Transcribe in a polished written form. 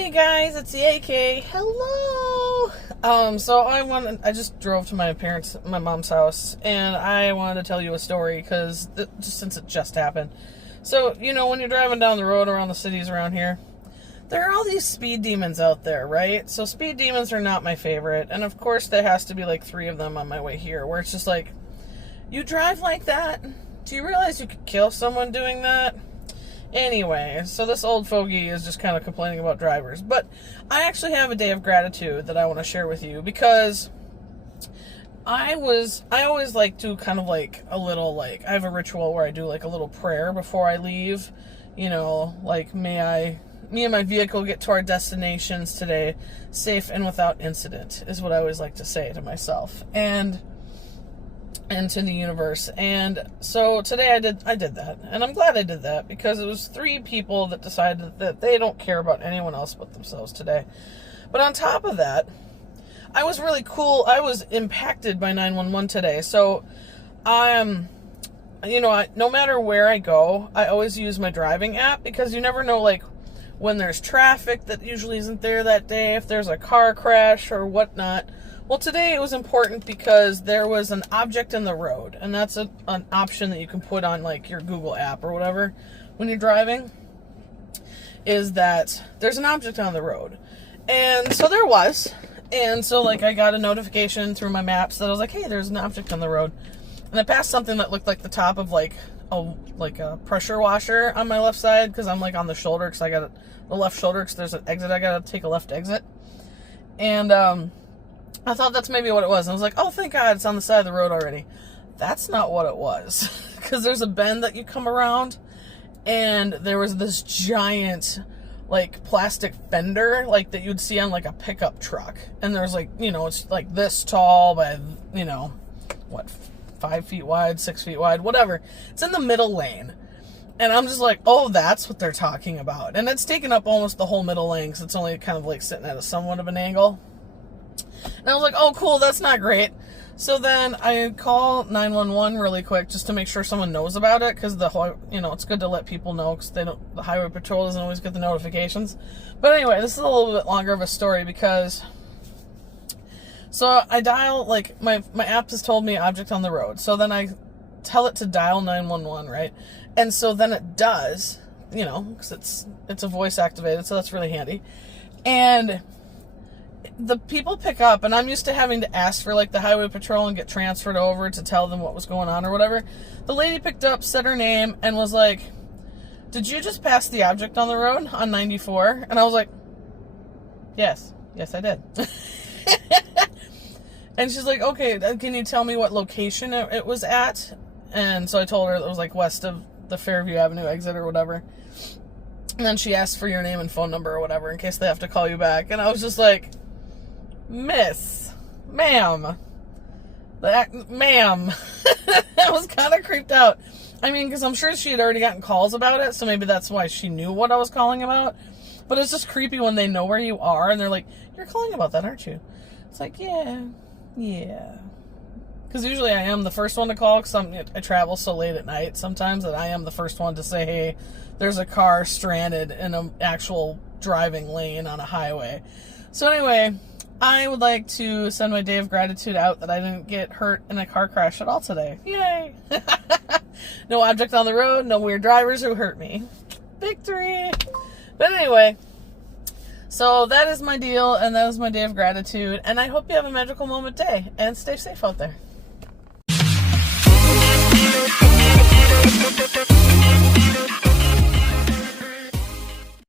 Hey guys, it's YayKay. Hello. I just drove to my mom's house, and I wanted to tell you a story because just since it just happened. So when you're driving down the road around the cities around here, there are all these speed demons out there, right? So speed demons are not my favorite, and of course there has to be like 3 of them on my way here, where it's just like, you drive like that? Do you realize you could kill someone doing that? Anyway, so this old fogey is just kind of complaining about drivers. But I actually have a day of gratitude that I want to share with you, because I always like to kind of like a little, like, I have a ritual where I do like a little prayer before I leave. Like, may me and my vehicle get to our destinations today safe and without incident, is what I always like to say to myself and to the universe. And so today I did that, and I'm glad I did that, because it was 3 people that decided that they don't care about anyone else but themselves today. But on top of that, I was really cool. I was impacted by 911 today. So no matter where I go, I always use my driving app, because you never know, like, when there's traffic that usually isn't there that day, if there's a car crash or whatnot. Well, today it was important because there was an object in the road, and that's an option that you can put on like your Google app or whatever when you're driving, is that there's an object on the road. And so there was. And so like I got a notification through my maps that I was like, hey, there's an object on the road. And I passed something that looked like the top of like a pressure washer on my left side, because I'm like on the shoulder, because I got the left shoulder, because there's an exit. I got to take a left exit. And I thought that's maybe what it was. I was like, oh, thank God, it's on the side of the road already. That's not what it was. Because there's a bend that you come around, and there was this giant, like, plastic fender, like, that you'd see on, like, a pickup truck. And there's, like, it's, like, this tall by, 5 feet wide, 6 feet wide, whatever. It's in the middle lane. And I'm just like, oh, that's what they're talking about. And it's taken up almost the whole middle lane, because it's only kind of, like, sitting at a somewhat of an angle. And I was like, oh, cool, that's not great. So then I call 911 really quick, just to make sure someone knows about it, because it's good to let people know, because the highway patrol doesn't always get the notifications. But anyway, this is a little bit longer of a story, because so I dial, like, my app has told me object on the road. So then I tell it to dial 911, right? And so then it does, because it's a voice activated, so that's really handy. And the people pick up, and I'm used to having to ask for like the highway patrol and get transferred over to tell them what was going on or whatever. The lady picked up, said her name, and was like, did you just pass the object on the road on 94? And I was like, yes I did. And she's like, okay, can you tell me what location it was at? And so I told her it was like west of the Fairview Avenue exit or whatever. And then she asked for your name and phone number or whatever in case they have to call you back. And I was just like, ma'am. I was kind of creeped out. I mean, because I'm sure she had already gotten calls about it, so maybe that's why she knew what I was calling about. But it's just creepy when they know where you are, and they're like, you're calling about that, aren't you? It's like, yeah. Because usually I am the first one to call, because I travel so late at night sometimes that I am the first one to say, hey, there's a car stranded in an actual driving lane on a highway. So anyway, I would like to send my day of gratitude out that I didn't get hurt in a car crash at all today. Yay! No object on the road, no weird drivers who hurt me. Victory! But anyway, so that is my deal, and that is my day of gratitude, and I hope you have a magical moment day, and stay safe out there.